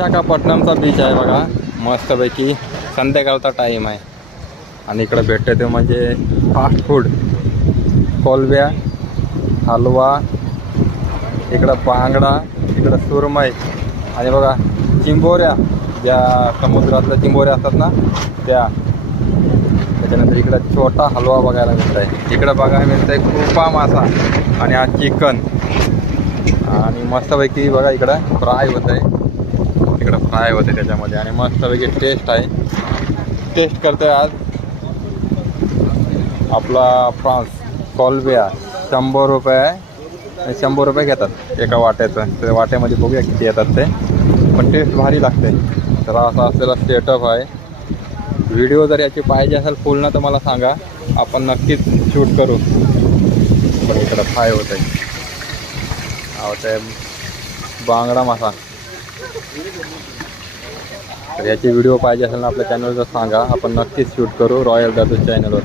विशाखापट्टणमचा beach आहे बघा, मस्तपैकी संध्याकाळचा टाईम आहे. आणि इकडं भेटते ते म्हणजे फास्ट फूड, कोलब्या, हलवा, इकडं बांगडा, इकडं सुरमई आणि बघा चिंबोऱ्या, ज्या समुद्रातल्या चिंबोऱ्या असतात ना त्या. त्याच्यानंतर इकडं छोटा हलवा बघायला मिळत आहे. इकडं बघायला मिळत आहे कृपा मासा आणि हा चिकन. आणि मस्तपैकी बघा इकडं फ्राय होत आहे, इकडं फ्राय होते त्याच्यामध्ये. आणि मस्तपैकी टेस्ट आहे, टेस्ट करते आज आपला फ्रान्स. कोलब्या 100 रुपये आहे आणि 100 रुपये घेतात एका वाट्याचं. त्या वाट्यामध्ये बघूया किती येतात ते, पण टेस्ट भारी लागते. तर असा असलेला सेटअप आहे. व्हिडिओ जर याची पाहिजे असेल फुल ना तर मला सांगा, आपण नक्कीच शूट करू. पण इकडं फ्राय होत आहे बांगडा मासा. तर याची व्हिडिओ पाहिजे असेल ना आपल्या चॅनलवर सांगा, आपण नक्कीच शूट करू रॉयल दादू चॅनलवर.